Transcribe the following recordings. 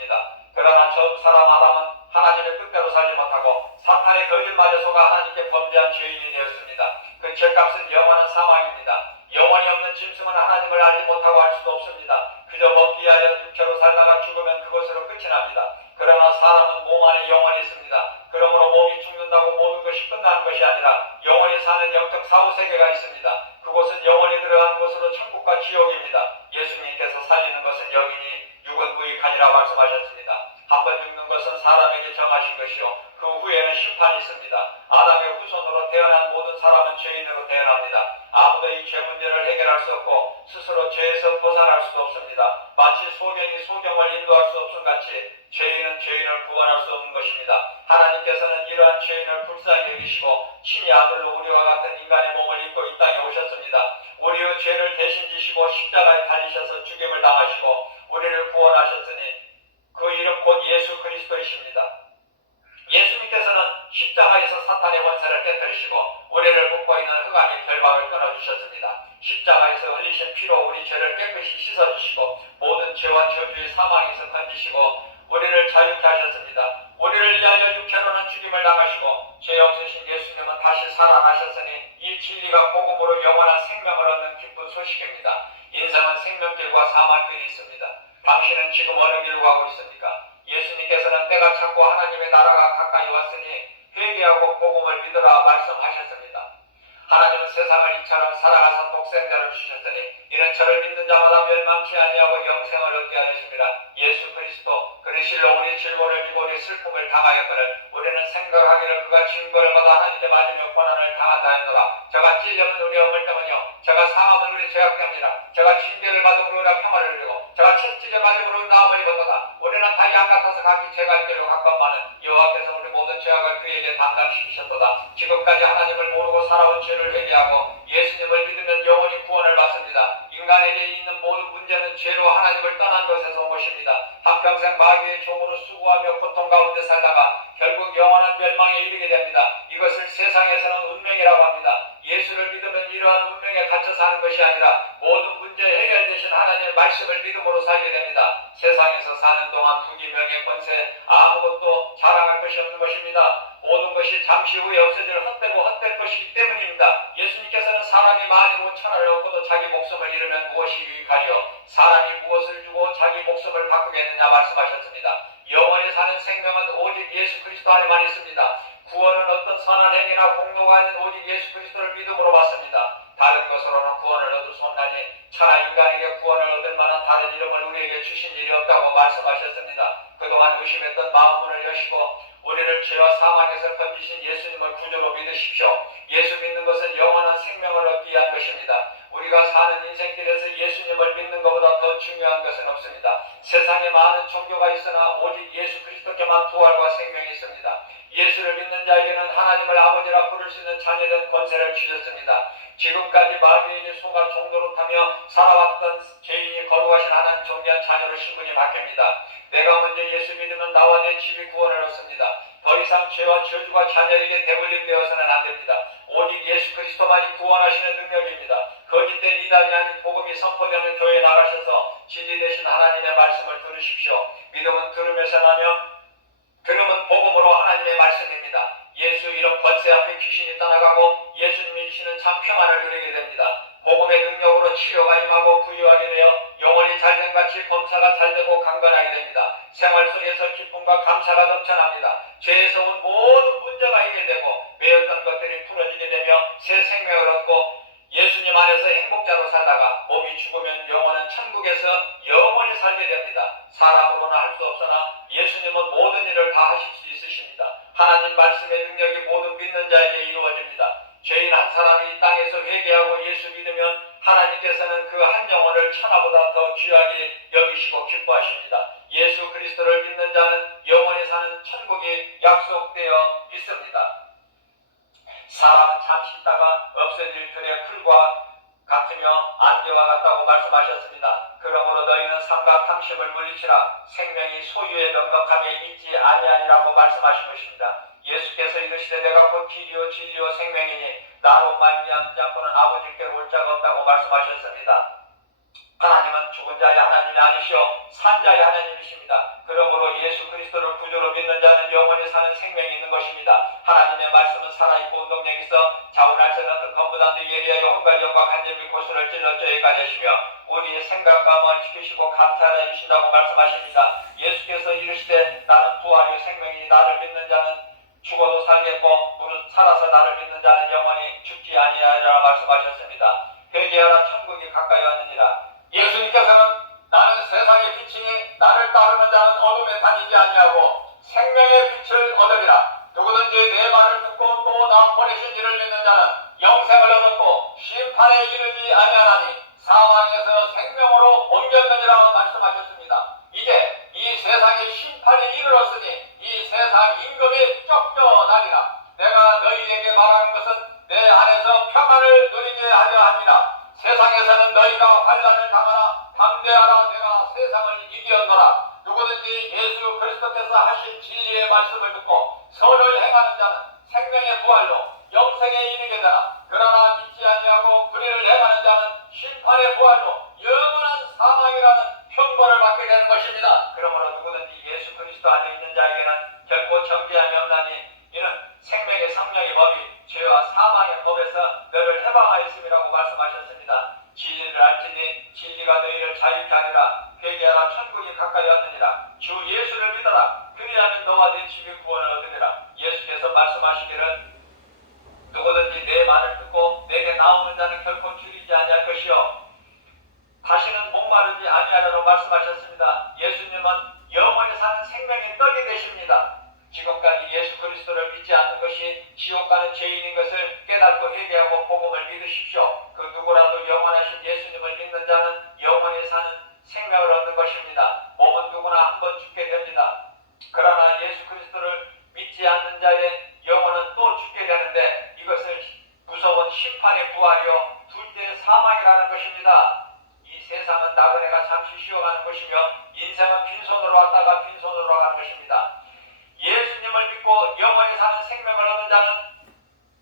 있었습니다. 그러나 처음 사람 아담은 하나님의 뜻대로 살지 못하고 사탄의 거짓말에 속아 하나님께 범죄한 죄인이 되었습니다. 그 죄값은 영원한 사망입니다. 영원히 없는 짐승은 하나님을 알지 못하고 알 수도 없습니다. 그저 먹기 위하여 육체로 살다가 죽으면 그것으로 끝이 납니다. 그러나 사람은 몸 안에 영혼이 있습니다. 그러므로 몸이 죽는다고 모든 것이 끝나는 것이 아니라 영원히 사는 영적 사후세계가 있습니다. 그곳은 영혼이 들어가는 곳으로 천국과 지옥입니다. 예수님께서 살리는 것은 영이니 육은 무익하니라 말씀하셨습니다. 한번 죽는 것은 사람에게 정하신 것이요 그 후에는 심판이 있습니다. 아담의 후손으로 태어난 모든 사람은 죄인으로 태어납니다. 아무도 이 죄 문제를 해결할 수 없고 스스로 죄에서 벗어날 수도 없습니다. 마치 소경이 소경을 인도할 수 없음 같이 죄인은 죄인을 구원할 수 없는 것입니다. 하나님께서는 이러한 죄인을 불쌍히 여기시고 친히 아들로 우리와 같은 인간의 몸을 입고 이 땅에 오셨습니다. 우리의 죄를 대신 지시고 십자가에 달리셔서 죽임을 당하시고 우리를 구원하셨으니 그 이름 곧 예수 그리스도이십니다. 예수님께서는 십자가에서 사탄의 원세를 깨뜨리시고 우리를 묶고 있는 흑암의 결박을 끊어주셨습니다. 십자가에서 흘리신 피로 우리 죄를 깨끗이 씻어주시고 모든 죄와 저주의 사망에서 건지시고 우리를 자유케 하셨습니다. 우리를 위하여 육체로는 죽임을 당하시고 죄 없으신 예수님은 다시 살아나셨으니 이 진리가 복음으로 영원한 생명을 얻는 기쁜 소식입니다. 인생은 생명길과 사망길이 있습니다. 당신은 지금 어느 길로 가고 있습니까? 예수님께서는 때가 찼고 하나님의 나라가 가까이 왔으니 회개하고 복음을 믿으라 말씀하셨습니다. 하나님은 세상을 이처럼 사랑하사 독생자를 주셨으니 이는 저를 믿는 자마다 멸망치 아니하고 영생을 얻게 하셨습니다. 예수 그리스도 그는 실로 우리 질고를 지고 우리 슬픔을 당하였거늘 우리는 생각하기를 그가 징벌을 받아 하나님께 맞으며 고난을 당한다 했노라. 저가 찔려면 우리 어물 때문이요 저가 상함은 우리 죄악 때문이라. 저가 징계를 받음으로 우리가 평화를 누리고 저가 채찍을 받음으로 나음을 입었도다. 우리는 다 양 같아서 각기 죄갈 길로 가까운만은 여호와께서 우리 모든 죄악을 그에게 담당시키셨도다. 지금까지 하나님을 모르고 살아온 죄를 회개하고 예수님을 믿으면 영원히 구원을 받습니다. 인간에게 있는 모든 문제는 죄로 하나님을 떠난 것에서 온 것입니다. 한평생 마귀의 종으로 수고하며 고통 가운데 살다가 결국 영원한 멸망에 이르게 됩니다. 이것을 세상에서는 운명이라고 합니다. 예수를 믿으면 이러한 운명에 갇혀 사는 것이 아니라 모든 문제 해결되신 하나님의 말씀을 믿음으로 살게 됩니다. 세상에서 사는 동안 부귀 명예 권세 아무것도 자랑할 것이 없는 것입니다. 모든 것이 잠시 후에 없어질 헛되고 헛될 것이기 때문입니다. 예수님께서는 사람이 만일 5천을 얻고도 자기 목숨을 잃으면 무엇이 유익하리요? 사람이 무엇을 주고 자기 목숨을 바꾸겠느냐 말씀하셨습니다. 영원히 사는 생명은 오직 예수 그리스도 안에만 있습니다. 구원은 어떤 선한 행위나 공로가 아닌 오직 예수 그리스도를 믿음으로 받습니다. 다른 것으로는 구원을 얻을 수 없나니 차라 인간에게 구원을 얻을 만한 다른 이름을 우리에게 주신 일이 없다고 말씀하셨습니다. 그동안 의심했던 마음문을 여시고 우리를 죄와 사망에서 건지신 예수님을 구주로 믿으십시오. 예수 믿는 것은 영원한 생명을 얻기 위한 것입니다. 우리가 사는 인생길에서 예수님을 믿는 것보다 더 중요한 것은 없습니다. 세상에 많은 종교가 있으나 오직 예수 그리스도께만 부활과 생명이 있습니다. 예수를 믿는 자에게는 하나님을 아버지라 부를 수 있는 자녀된 권세를 주셨습니다. 지금까지 마귀에게 속아 종노릇하며 살아왔던 죄인이 거룩하신 하나님 존귀한 자녀로 신분이 바뀝니다. 내가 먼저 예수 믿으면 나와 내 집이 구원을 얻습니다. 더 이상 죄와 저주가 자녀에게 대물림되어서는 안 됩니다. 오직 예수 그리스도만이 구원하시는 능력입니다. 거짓된 이단이 아닌 복음이 선포되는 교회에 나가셔서 진리 되신 하나님의 말씀을 들으십시오. 믿음은 들으면서 나며 들음은 복음으로 하나님의 말씀입니다. 예수 이름 권세 앞에 귀신이 떠나가고 예수님이 주시는 참 평안을 누리게 됩니다. 복음의 능력으로 치료가 임하고 부유하게 되어 영혼이 잘된 같이 검사가 잘되고 강건하게 됩니다. 생활 속에서 기쁨과 감사가 넘쳐납니다. 죄에서 온 모든 문제가 해결되고 매였던 것들이 풀어지게 되며 새 생명을 얻고 예수님 안에서 행복자로 살다가 몸이 죽으면 영혼은 천국에서 영원히 살게 됩니다. 사람으로는 할 수 없으나 예수님은 모든 일을 다 하실 수 있으십니다. 하나님 말씀의 능력이 모든 믿는 자에게 이루어집니다. 죄인 한 사람이 이 땅에서 회개하고 예수 믿으면 하나님께서는 그 한 영혼을 천하보다 더 귀하게 여기시고 기뻐하십니다. 예수 그리스도를 믿는 자는 영원히 사는 천국이 약속되어 있습니다. 사람은 잠시 있다가 없어질 들의 풀과 같으며 안개와 같다고 말씀하셨습니다. 그러므로 너희는 삼가 탐심을 물리치라. 생명이 소유의 넉넉함에 있지 아니하니라고 말씀하신 것입니다. 예수께서 이르시되 내가 곧 길이요 진리요 생명이니 나로 말미암지 않고는 아버지께로 올 자가 없다고 말씀하셨습니다. 하나님은 죽은 자의 하나님이 아니시오 산 자의 하나님이십니다. 그러므로 것입니다. 하나님의 말씀은 살아있고 운동력 있어 자운할 수 없는 건부단도 예리하여 온갖 영광 간절히 고수를 찔러 쪄에까지 하시며 우리의 생각과 마음을 지키시고 감사하여 주신다고 말씀하십니다. 예수께서 이르시되 나는 부활이요 생명이니 나를 믿는 자는 죽어도 살겠고 무릇 살아서 나를 믿는 자는 영원히 죽지 아니하리라 말씀하셨습니다. 회개하라 천국이 가까이 왔느니라. 예수님께서는 나는 세상의 빛이니 나를 따르는 자는 어둠에 다니지 아니하고 생명의 빛을 얻으리라. 누구든지 내 말을 듣고 또 나 보내신 이를 믿는 자는 영생을 얻었고 심판에 이르지 아니하나니 사망에서 생명으로 옮겼느니라 말씀하셨습니다. 이제 이 세상의 심판이 이르렀으니 이 세상 임금이 쫓겨나리라. 내가 너희에게 말하는 것은 내 안에서 평안을 누리게 하려 합니다. 세상에서는 너희가 환난을 당하나 담대하라. 내가 세상을 이기었노라. 누구든지 예수 그리스도께서 하신 진리의 말씀을 듣고 선을 행하는 자는 생명의 부활로 영생에 이르게 되나 그러나 믿지 아니하고 불의를 행하는 자는 심판의 부활로 영원한 사망이라는 형벌을 받게 되는 것입니다. 그러므로 누구든지 예수 그리스도 안에 있는 자에게는 결코 정죄함이 없나니 이는 생명의 성령의 법이 죄와 사망의 법에서 너를 해방하였음이라고 말씀하셨습니다. 진리를 알지니 진리가 너희를 자유케 하리라. 회개하라 천국이 가까이 왔느니라. 주 예수를 믿어라. 그리하면 너와 네 집이 구원을 얻으리라. 예수께서 말씀하시기를 누구든지 내 말을 듣고 내게 나오는 자는 결코 줄이지 아니할 것이요 다시는 목마르지 아니하리라고 말씀하셨습니다. 예수님은 영원히 사는 생명의 떡이 되십니다. 지금까지 예수 그리스도를 믿지 않는 것이 지옥 가는 죄인인 것을 깨닫고 회개하고 복음을 믿으십시오. 그 누구라도 영원하신 예수님을 믿는 자는 영원히 사는 생명을 얻는 것입니다. 몸은 누구나 한 번 죽게 됩니다. 그러나 예수 그리스도를 믿지 않는 자의 영혼은 또 죽게 되는데 이것을 무서운 심판의 부활이요 둘째 사망이라는 것입니다. 이 세상은 나그네가 잠시 쉬어가는 것이며 인생은 빈손으로 왔다가 빈손으로 가는 것입니다. 예수님을 믿고 영원히 사는 생명을 얻은 자는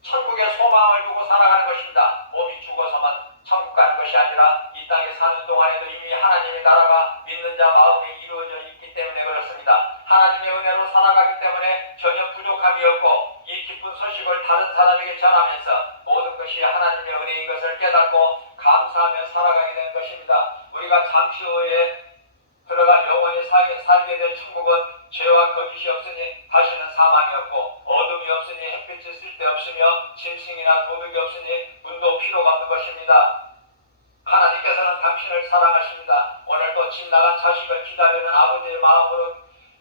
천국의 소망을 두고 살아가는 것입니다. 몸이 죽어서만 천국 가는 것이 아니라 이 땅에 사는 동안에도 이미 하나님의 나라가 믿는 자 마음에 이루어져 있기 때문에 그렇습니다. 하나님의 은혜로 살아가기 때문에 전혀 부족함이 없고 이 기쁜 소식을 다른 사람에게 전하면서 모든 것이 하나님의 은혜인 것을 깨닫고 감사하며 살아가게 된 것입니다. 우리가 잠시 후에 들어간 영원히 살게 될 천국은 죄와 거짓이 없으니 다시는 사망이 없고 어둠이 없으니 햇빛이 쓸데없으며 짐승이나 도둑이 없으니 문도 필요가 없는 것입니다. 하나님께서는 당신을 사랑하십니다. 오늘도 집 나간 자식을 기다리는 아버지의 마음으로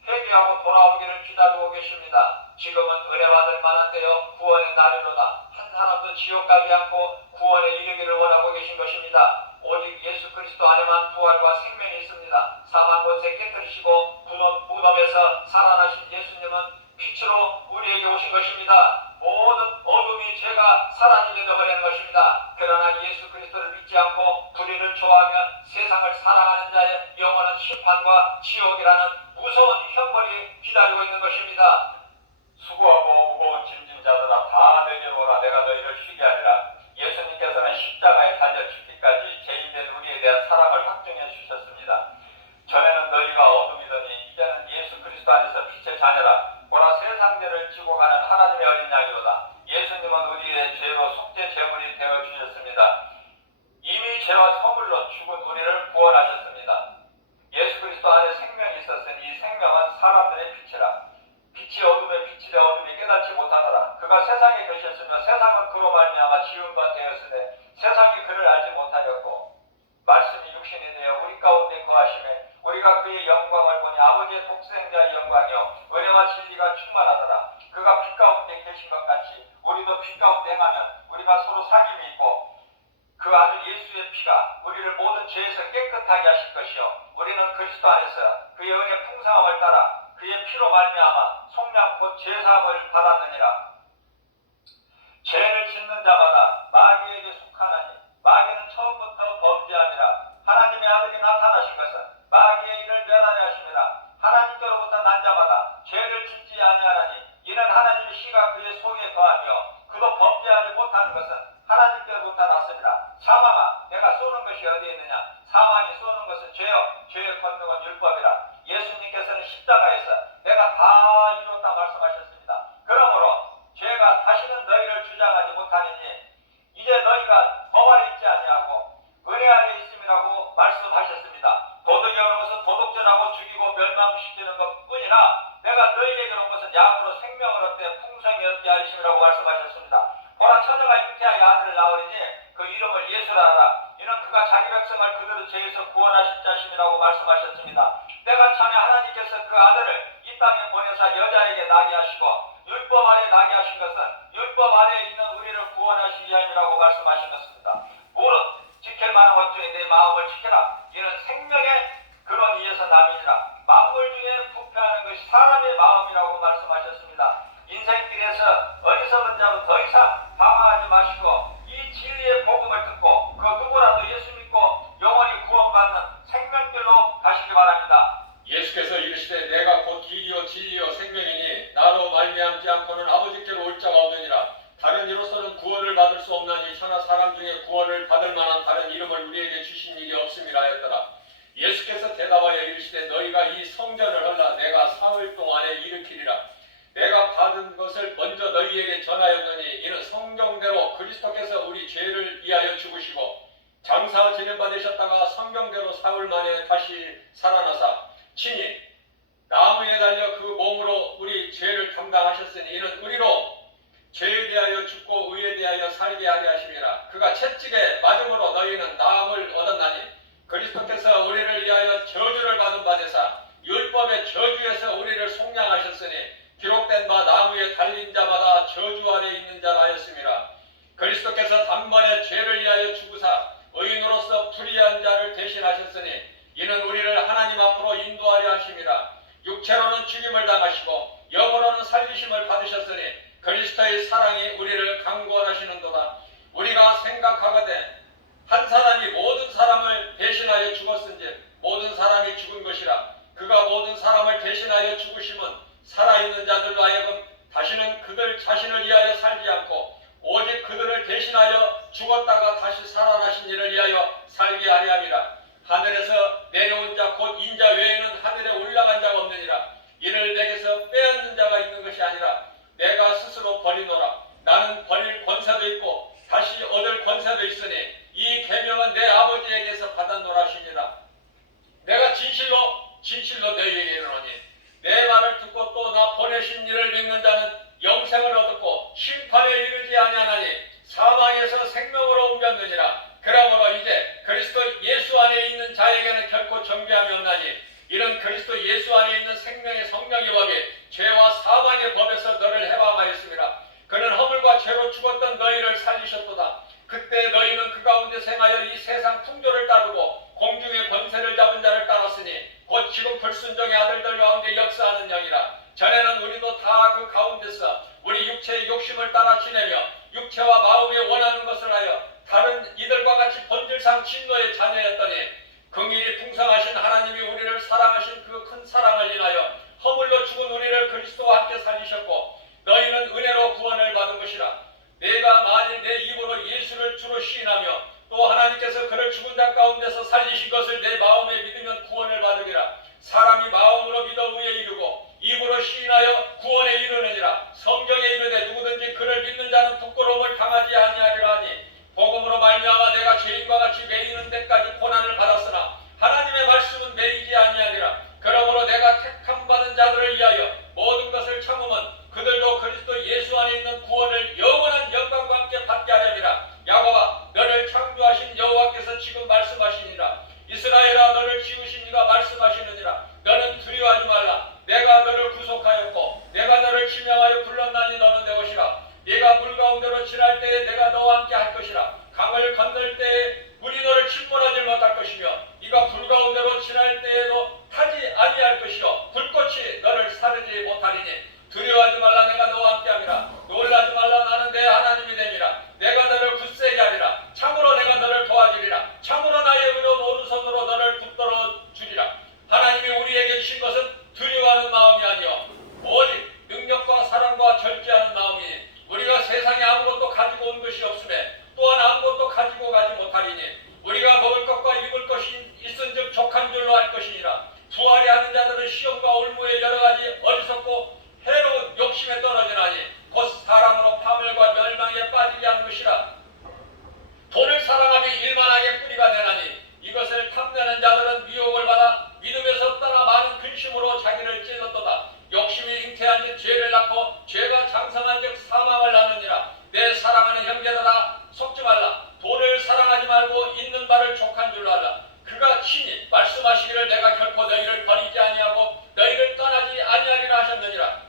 회개하고 돌아오기를 기다리고 계십니다. 지금은 은혜 받을 만한 때요 구원의 날이로다. 한 사람도 지옥 가지 않고 구원에 이르기를 원하고 계신 것입니다. 오직 예수 그리스도 안에만 부활과 생명이 있습니다. 사망 권세 깨뜨리시고 무덤에서 살아나신 예수님은 빛으로 우리에게 오신 것입니다. 모든 어둠이 죄가 사라지게 되어버리는 것입니다. 그러나 예수 그리스도를 믿지 않고 불의를 좋아하며 세상을 사랑하는 자의 영원한 심판과 지옥이라는 무서운 형벌이 기다리고 있는 것입니다. 수고하고 무거운 짐진 자들아 다 내게로 오라. 내가 너희를 쉬게 하리라. 예수님께서는 십자가에 달려 죽기까지 죄인된 우리에 대한 사랑을 확증해 주셨습니다. 전에는 너희가 어둠이더니 이제는 예수 그리스도 안에서 빛의 자녀라. 보라 세상죄를 지고 가는 하나님의 어린 양이로다. 예수님은 우리의 죄로 속죄 제물이 되어 주셨습니다. 이미 죄와 허물로 죽은 우리를 구원하셨습니다. 예수 그리스도 안에 생명이 있었으니 이 생명은 사람들의 빛이라. 빛이 어둠에 빛이 되어 어둠이 깨닫지 못하더라. 그가 세상에 계셨으며 세상은 그로 말미암아 지은 바 되었으되 세상이 그를 알지 못하였고 말씀이 육신이 되어 우리 가운데 거하심에 우리가 그의 영광을 보니 아버지의 독생자의 영광이요 은혜와 진리가 충만하더라. 그가 빛 가운데 계신 것 같이 우리도 빛 가운데 행하면 우리가 서로 사귐이 있고 그 아들 예수의 피가 우리를 모든 죄에서 깨끗하게 하실 것이요 우리는 그리스도 안에서 그의 은혜 풍성함을 따라 그의 피로 말미암아 속량 곧 제사함을 받았느니라. 죄를 짓는 자마다 마귀에게 속하나니 마귀는 처음부터 범죄함이라. 하나님의 아들이 나타나신 것은 마귀의 일을 멸하려 하심이라. 하나님께로부터 난 자마다 죄를 짓지 아니하나니 이는 하나님의 씨가 그의 속에 거하며 그도 범죄하지 못하는 것은 하나님께로부터 났습니다. 사망아 내가 쏘는 것이 어디에 있느냐. 사망이 쏘는 것은 죄요 죄의 권능은 율법이라. 예수님께서는 십자가에서 내가 다 이뤘다 말씀하셨습니다. 그러므로 것뿐이라 내가 너희에게로 온 것은 양으로 생명을 얻되 풍성히 얻게 하리심이라고 말씀하셨습니다. 보라, 처녀가 잉태하여 아들을 낳으리니 그 이름을 예수라 하라. 이는 그가 자기 백성을 그들의 죄에서 구원하실 자심이라고 말씀하셨습니다. 때가 차면 하나님께서 그 아들을 이 땅에 보내사 여자에게 나게 하시고 율법 아래 나게 하신 것은 율법 아래에 있는 우리를 구원하시기 위함이라고 말씀하신 것입니다. 무릇 지킬 만한 것 중에 내 마음을 지켜라. 이는 생명의 근원 위에서 남이니라. 만물 중에 부패하는 것이 사람의 마음이라고 말씀하셨습니다. 인생길에서 어리석은 자로 더 이상 당황하지 마시고 이 진리의 복음을 듣고 그 누구라도 예수 믿고 영원히 구원받는 생명길로 가시기 바랍니다. 예수께서 이르시되 내가 곧 길이요 진리요 생명이니 나로 말미암지 않고는 아버지께로 올 자가 없느니라. 다른 이로서는 구원을 받을 수 없나니 천하 사람 중에 구원을 받을 만한 다른 이름을 우리에게 주신 일이 없음이라 하였더라. 예수께서 대답하여 이르시되 너희가 이 성전을 헐라 내가 사흘 동안에 일으키리라. 내가 받은 것을 먼저 너희에게 전하였느니 이는 성경대로 그리스도께서 우리 죄를 위하여 죽으시고 장사 진행받으셨다가 성경대로 사흘 만에 다시 살아나사 친히 나무에 달려 그 몸으로 우리 죄를 담당하셨으니 이는 우리로 죄에 대하여 죽고 의에 대하여 살게 하려 하심이라. 그가 채찍에 맞음으로 너희는 나음을 얻었나니 그리스도께서 우리를 위하여 저주를 받은 바 되사 율법의 저주에서 우리를 속량하셨으니 기록된 바 나무에 달린 자마다 저주 아래 있는 자라 하였음이라. 그리스도께서 단번에 죄를 위하여 죽으사 의인으로서 불의한 자를 대신하셨으니 이는 우리를 하나님 앞으로 인도하려 하심이라. 육체로는 죽임을 당하시고 영으로는 살리심을 받으셨으니 그리스도의 사랑이 우리를 강구하시는도다. 우리가 생각하거든 한 사람이 모든 사람을 대신하여 죽었은즉 모든 사람이 죽은 것이라. 그가 모든 사람을 대신하여 죽으심은 살아있는 자들로 하여금 다시는 그들 자신을 위하여 살지 않고 오직 그들을 대신하여 죽었다가 다시 살아나신 이를 위하여 살게 하려 함이라. 하늘에서 내려온 자 곧 인자 외에는 하늘에 올라간 자가 없느니라. 이를 내게서 빼앗는 자가 있는 것이 아니라 내가 스스로 버리노라. 나는 버릴 권세도 있고 다시 얻을 권세도 있으니 이 계명은 내 아버지에게서 받았노라 하시니라. 내가 진실로 너희에게 이르노니 내 말을 듣고 또 나 보내신 이를 믿는 자는 영생을 얻었고 심판에 이르지 아니하나니 사망에서 생명으로 옮겼느니라. 그러므로 이제 그리스도 예수 안에 있는 자에게는 결코 정죄함이 없나니 이는 그리스도 예수 안에 있는 생명의 성령의 법이 죄와 사망의 법에서 너를 해방하였습니다. 그는 허물과 죄로 죽었던 너희를 살리셨도다. 그때 너희는 그 가운데 생하여 이 세상 풍조를 따르고 공중의 권세를 잡은 자를 따랐으니 곧 지금 불순종의 아들들 가운데 역사하는 영이라. 전에는 우리도 다 그 가운데서 우리 육체의 욕심을 따라 지내며 육체와 마음이 원하는 것을 하여 다른 이들과 같이 본질상 진노의 자녀였더니 긍휼이 풍성하신 하나님이 우리를 사랑하신 그 큰 사랑을 인하여 허물로 죽은 우리를 그리스도와 함께 살리셨고 너희는 은혜로 구원을 받은 것이라. 내가 만일 내 입으로 예수를 주로 시인하며 또 하나님께서 그를 죽은 자 가운데서 살리신 것을 내 마음에 믿으면 구원을 받으리라. 사람이 마음으로 믿어 의에 이르고 입으로 시인하여 구원에 이르느니라. 성경에 이르되 누구든지 그를 믿는 자는 부끄러움을 당하지 아니하리라 하니 복음으로 말미암아 내가 죄인과 같이 매이는 데까지 고난을 받았으나 하나님의 말씀은 매이지 아니하니라. 그러므로 내가 택함 받은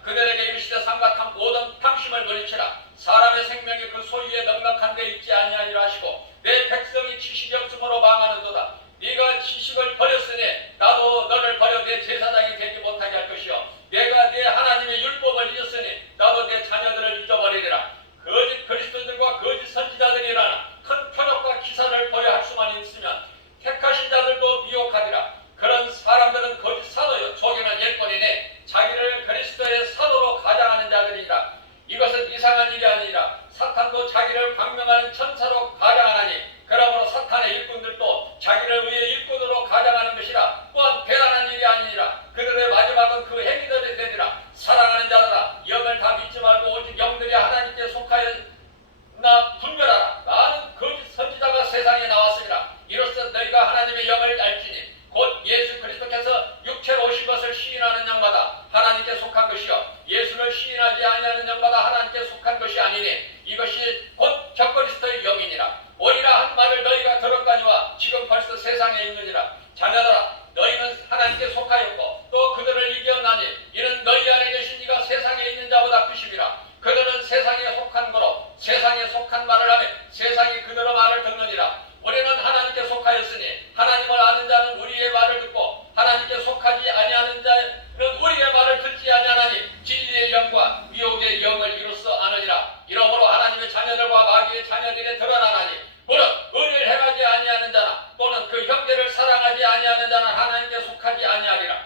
그들에게 이르시되 삼가 모든 탐심을 물리치라. 사람의 생명이 그 소유에 넉넉한 데 있지 아니하니라 하시고 내 백성이 지식이 없으므로 망하는도다. 네가 지식을 버렸으니 나도 너를 버려 내 제사장이 되지 못하게 할 것이요 내가 내 하나님의 율법을 잊었으니 나도 내 자녀들을 잊어버리리라. 거짓 그리스도들과 거짓 선지자들이 일어나 큰 표적과 기사를 보여 할 수만 있으면 택하신 자들도 미혹하리라. 그런 사람들은 거짓 사도요 종이나 일꾼이니 자기를 그리스도의 사도로 가장하는 자들이라. 이것은 이상한 일이 아니라 사탄도 자기를 광명하는 천사로 가장하나니 그러므로 사탄의 일꾼들도 자기를 의의 일꾼으로 가장하는 것이라. 또한 대단한 일이 아니니라. 그들의 마지막은 그 행위들이 되리라. 사랑하는 자들아 영을 다 믿지 말고 오직 영들이 하나님께 속하였나 분별하라. 나는 거짓 선지자가 세상에 나왔으리라. 이로써 너희가 하나님의 영을 알지니 곧 예수 그리스도께서 육체로 오신 것을 시인하는 영마다 하나님께 속한 것이요 예수를 시인하지 아니하는 영마다 하나님께 속한 것이 아니니 이것이 곧 적그리스도의 영이니라. 오리라 한 말을 너희가 들었거니와 지금 벌써 세상에 있느니라. 자녀들아 너희는 하나님께 속하였고 또 그들을 이겨나니 이는 너희 안에 계신 이가 세상에 있는 자보다 크심이라. 그들은 세상에 속한 거로 세상에 속한 말을 하며 세상이 그들의 말을 듣느니라. 우리는 하나님께 속하였으니 하나님을 아는 자는 우리의 말을 듣고 하나님께 속하지 아니하는 자는 우리의 말을 듣지 아니하나니 진리의 영과 미혹의 영을 이로써 아느니라. 이러므로 하나님의 자녀들과 마귀의 자녀들이 드러나나니 무릇 의를 행하지 아니하는 자나 또는 그 형제를 사랑하지 아니하는 자는 하나님께 속하지 아니하리라.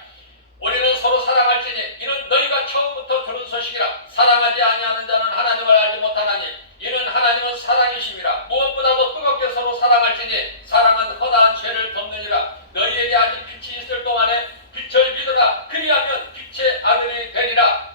우리는 서로 사랑할지니 이는 너희가 처음부터 들은 소식이라. 사랑하지 아니하는 자는 하나님을 알지 못하나니 이는 하나님은 사랑이심이라. 무엇보다도 뜨겁게 서로 사랑할지니 사랑은 허다한 죄를 덮느니라. 너희에게 아직 빛이 있을 동안에 빛을 믿으라. 그리하면 빛의 아들이 되리라.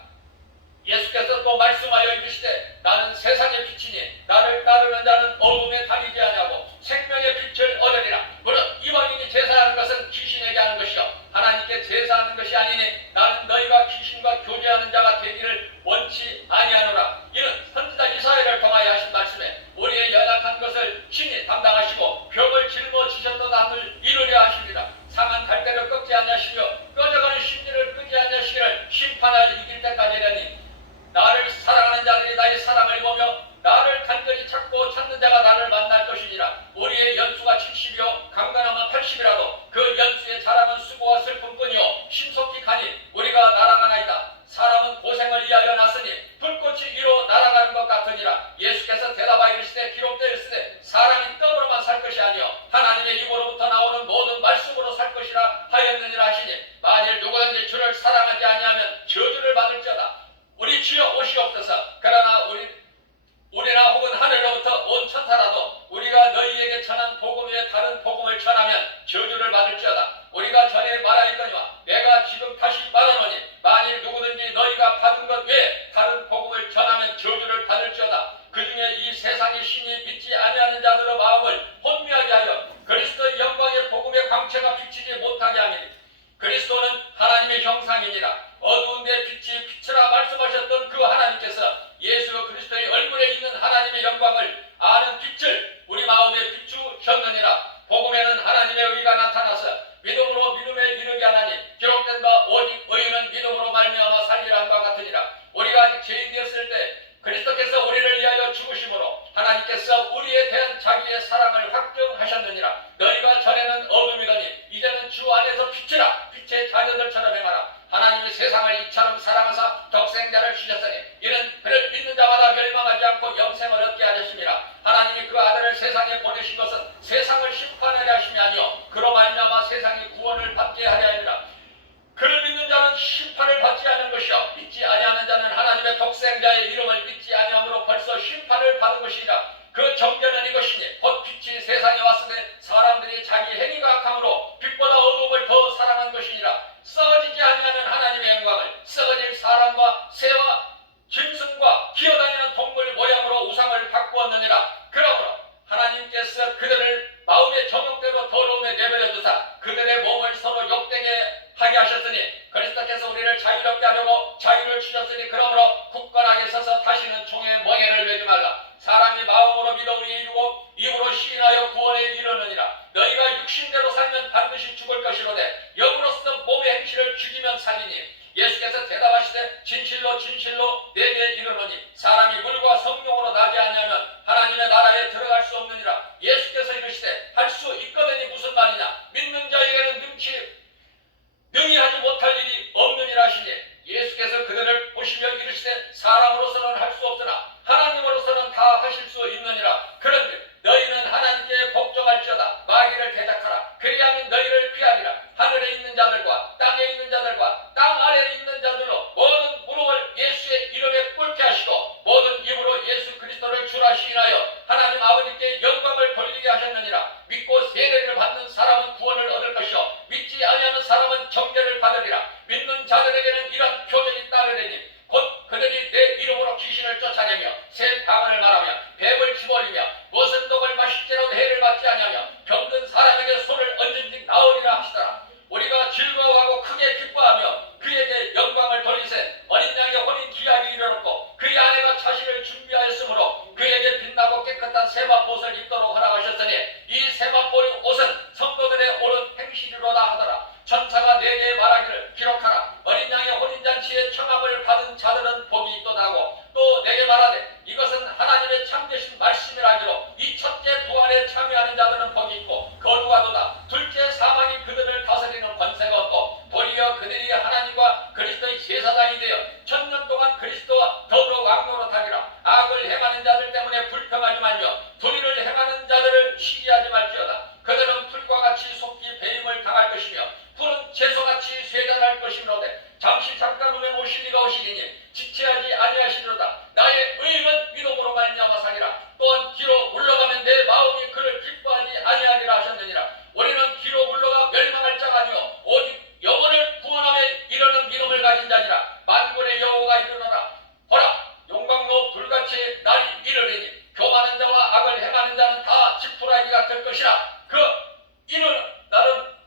예수께서 또 말씀하여 이르시되 나는 세상의 빛이니 나를 따르는 자는 어둠에 다니지 아니하고 생명의 빛을 얻으리라. 무릇 이방인이 제사하는 것은 귀신에게 하는 것이요 하나님께 제사하는 것이 아니니 나는 너희가 귀신과 교제하는 자가 되기를 원치 아니하노라. 이는 선지자 이사야를 통하여 하신 말씀에 우리의 연약한 것을 신이 담당하시고 벽을 짊어지셨던 함을 이루려 하시리라. 상한 갈대를 꺾지 아니하시며 꺼져가는 심리를 끄지 아니하시기를 심판을 이길 때까지라니 나를 사랑하는 자들이 나의 사랑을 보며 나를 간절히 찾고 찾는 자가 나를 만날 것이니라. 우리의 연수가 70이요 강건하면 80이라도 그 연수의 자랑은 수고와 슬픔뿐이요 신속히 가니 우리가 날아가나이다. 사람은 고생을 위하여 났으니 불꽃이 위로 날아가는 것 같으니라. 예수께서 대답하여 이르시되 기록되어 있으되 사람이 떡으로만 살 것이 아니요 하나님의 입으로부터 나오는 모든 말씀으로 살 것이라 하였느니라 하시니 만일 누구든지 주를 사랑하지 아니하면 저주를 받을지어다. 우리 주여 오시옵소서. 그러나 우리나 혹은 하늘로부터 온 천사라도 우리가 너희에게 전한 복음 외에 다른 복음을 전하면 저주를 받을지어다. 우리가 전에 말하였거니와 내가 지금 다시 말하노니 만일 누구든지 너희가 받은 것 외에 다른 복음을 전하면 저주를 받을지어다. 그중에 이 세상의 신이 믿지 아니하는 자들의 마음을 혼미하게 하여 그리스도의 영광의 복음의 광채가 비치지 못하게 하니 그리스도는 하나님의 형상이니라. 어두운데 빛이 비치라 말씀하셨던 그 하나님께서 예수 그리스도의 얼굴에 있는 하나님의 영광을 아는 빛을 우리 마음에 비추셨느니라. 복음에는 하나님의 의가 나타나서 믿음으로 믿음에 이르게 하나니 기록된 바 오직 의인은 믿음으로 말미암아 살리라 한 바 같으니라. 우리가 아직 죄인 되었을 때 그리스도께서 우리를 위하여 죽으심으로 하나님께서 우리에 대한 자기의 사랑을 확증하셨느니라. 너희가 전에는 어둠이더니 이제는 주 안에서 빛이라. 빛의 자녀들처럼 행하라. 하나님이 세상을 이처럼 사랑하사 독생자를 주셨으니 이는 그를 믿는 자마다 멸망하지 않고 영생을 얻게 하셨습니다. 하나님이 그 아들을 세상에 보내신 것은 세상을 심판하려 하심이 아니요 그로 말미암아 세상이 구원을 받게 하려 함이라. 그를 믿는 자는 심판을 받지 않은 것이요 믿지 아니하는 자는 하나님의 독생자의 이름을 믿지 아니함으로 벌써 심판을 받은 것이라. 그 정죄는 이것이니 곧 빛이 세상에 왔으되 사람들이 자기 행위가 악함으로 빛보다 어둠을 더 사랑한 것이니라. 썩어지지 아니하는 하나님의 영광을 썩어질 사람과 새와 짐승과 기어다니는 동물 모양으로 우상을 바꾸었느니라. 그러므로 하나님께서 그들을 마음의 정욕대로 더러움에 내버려 두사 그들의 몸을 서로 욕되게 하게 하셨으니 그리스도께서 우리를 자유롭게 하려고 자유를 주셨으니 그러므로 굳건하게 서서 다시는 종의 멍에를 매지 말라. 사람이 마음으로 믿어 우리에 이르고 입으로 시인하여 구원에 이르느니라. 너희가 육신대로 살면 반드시 죽을 것이로되 영으로서 몸의 행실을 죽이면 살리니 예수께서 대답하시되 진실로 진실로 내게 이르노니 사람이 물과 성령으로 나지 아니하면 하나님의 나라에 들어갈 수 없느니라. 예수께서 이르시되 할 수 있거든이 무슨 말이냐. 믿는 자에게는 능히 하지 못할 일이 없느니라 하시니 예수께서 그들을 보시며 이르시되 사람으로서는 할 수 없으나 하나님으로서는 다 하실 수 있느니라. 그런데 너희는 하나님께 복종할지어다. 마귀를 대적하라. 그리하면 너희를 피하리라. 하늘에 있는 자들과 땅에 있는 자들과 땅 아래에 있는 자들로 모든 무릎을 예수의 이름에 꿇게 하시고 모든 입으로 예수 그리스도를 주라 시인하여 하나님 아버지께 영광을 돌리게 하셨느니라. 믿고 세례를 받는 사람은 구원을 얻을 것이요 믿지 아니하는 사람은 정죄를 받으리라. 믿는 자들에게는 이런 표적이 따르리니 곧 그들이 내 이름으로 귀신을 쫓아내며 새 방언을 말하며 뱀을 집어리며 무슨 독을 마실지라도 해를 받지 아니하며 병든 사람에게 손을 얹은즉 나으리라 하시더라. 우리가 즐거워하고 크게 기뻐하며 그에게 영광을 돌리세 어린 양의 혼인 기약이 이르렀고 그의 아내가 자신을 준비하였으므로 그에게 빛나고 깨끗한 세마포옷을 입도록 허락하셨으니 이 세마포의 옷은 성도들의 옳은 행실이로다 하더라. 천사가 내게 말하기를 기록하라. 어린 양의 혼인잔치에 청함을 받은 자들은 복이 있도다 하고 또 내게 말하되 이것은 하나님의 참되신 말씀이라 하기로 이 첫째 부활에 참여하는 자들은 복이 있고 거룩하도다. 둘째 사망이 그들을 다스리는 권세가 없고 도리어 그들이 하나님과 그리스도의 제사장이 되어 천년 동안 그리스도와 더불어 왕노릇하리라. 악을 행하는 자들 때문에 불평하지 말며 도리를 행하는 자들을 시기하지 말지어다. 그들은 풀과 같이 속히 배임을 당할 것이며 푸른 채소같이 쇠잔할 것이므로되 잠시 잠깐 후에 오실 이가 오시리니 지체하지 아니하시리로다. 나의 의인은 믿음으로 말미암아 살리라. 또한 뒤로 물러가면 내 마음이 그를 기뻐하지 아니하리라 하셨느니라. 우리는 뒤로 물러가 멸망할 자가 아니요 오직 영혼을 구원함에 이르는 믿음을 가진 자니라. 만군의 여호와가 이르노라. 보라 용광로 불같이 날이 이르리니 교만한 자와 악을 행하는 자는 다 지푸라기가 될 것이라. 이는 나는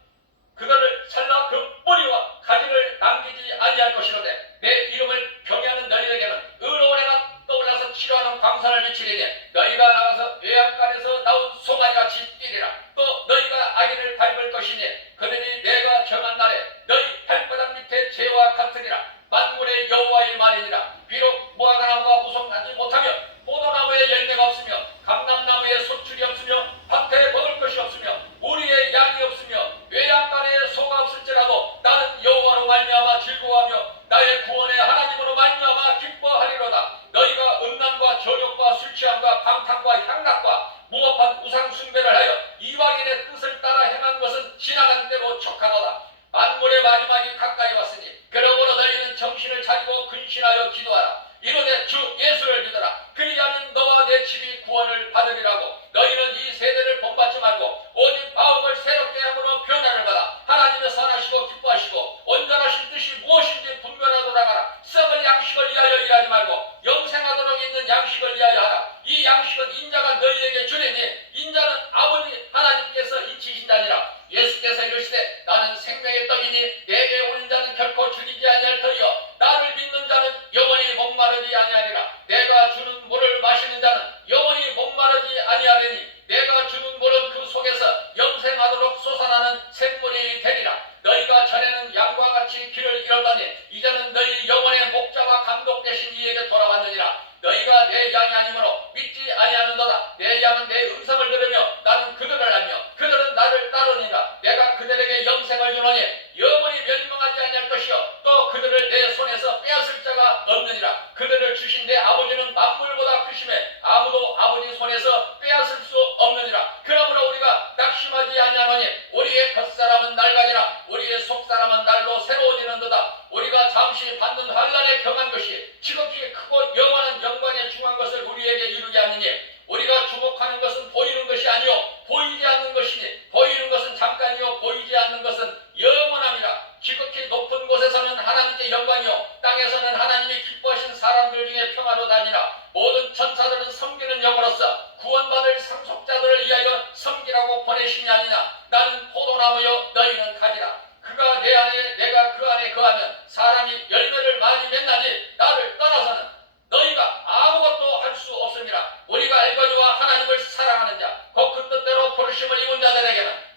그들을 살라 그 뿌리와 가지를 남기지 아니할 것이로되 내 이름을 경외하는 너희에게는 의로운 해가 떠올라서 치료하는 광선을 비치리니 너희가 나가서 외양간에서 나온 송아지같이 뛰리라. 또 너희가 아기를 밟을 것이니 그들이 내가 정한 날에 너희 발바닥 밑에 재와 같으리라. 만군의 여호와의 말이니라. 비록 무화과나무가 무성하지 못하며 포도나무에 열매가 없으며 감람나무에 소출이 없으며 밭에 먹을 것이 없으며 우리의 양이 없으며 외양간에 소가 없을지라도 나는 여호와로 말미암아 즐거워하며 나의 구원의 하나님으로 말미암아 기뻐하리로다. 너희가 음란과 저욕과 술취함과 방탕과 향락과 무법한 우상 숭배를 하여 이방인의 뜻을 따라 행한 것은 지나간 때로 척하도다. 만물의 마지막이 가까이 왔으니 그러므로 너희는 정신을 차리고 근신하여 기도하라. 이르되 주 예수를 믿어라. 그리하면 너와 내 집이 구원을 받으리라고. 너희는 이 세대를 본받지 말고 오직 마음을 새롭게 함으로 변화를 받아 하나님의 선하시고 기뻐하시고 온전하신 뜻이 무엇인지 분별하도록 하라. 썩을 양식을 위하여 일하지 말고 영생하도록 있는 양식을 위하여 하라. 이 양식은 인자가 너희에게 주리니 인자는 아버지 하나님께서 이치신 자니라. 예수께서 이르시되 나는 생명의 떡이니 내게 오는 자는 결코 죽이지 아니할 터이요 나를 믿는 자는 영원히 목마르지 아니하리라. 내가 주는 물을 마시는 자는 영원히 목마르지 아니하리니 내가 주는 물은 그 속에서 영생하도록 솟아나는 샘물이 되리라. 너희가 전에는 양과 같이 길을 잃었다니 이제는 너희 영혼의 목자와 감독 되신 이에게 돌아왔느니라. 너희가 내 양이 아니므로 믿지 아니하는도다. 내 양은 내 음성을 들으며 나는 그들을 알며 그들은 나를 따르니라. 내가 그들에게 영생을 주노니 영원히 멸망하지 아니할 것이요 또 그들을 내 손에서 빼앗을 자가 없느니라. 그들을 주신 내 아버지는 만물보다 크심에 아무도 아버지 손에서 빼앗을 수 없느니라. 그러므로 우리가 낙심하지 아니하노니 우리의 겉사람은 낡아지나 우리의 속사람은 날로 새로워지는도다. 우리가 잠시 받는 환난에 경한 것이 지극히 크고 영원한 영광에 중한 것을 우리에게 이루게 하느니 우리가 주목하는 것은 보이는 것이 아니요 보이지 않는 것이니 보이는 것은 잠깐이요 보이지 않는 것은 영원함이라. 지극히 높은 곳에서는 하나님께 영광이요 땅에서는 하나님이 기뻐하신 사람들 중에 평화로 다니라. 모든 천사들은 섬기는 영으로서 구원받을 상속자들을 위하여 섬기라고 보내심이 아니냐. 나는 포도나무요 너희는 가지라. 그가 내 안에 내가 그 안에 거하면 사람이 열매를 많이 맺나니 나를 떠나서는 너희가 아무것도 할 수 없습니다. 우리가 알거니와 하나님을 사랑하는 자 곧 그 뜻대로 부르심을 입은 자들에게는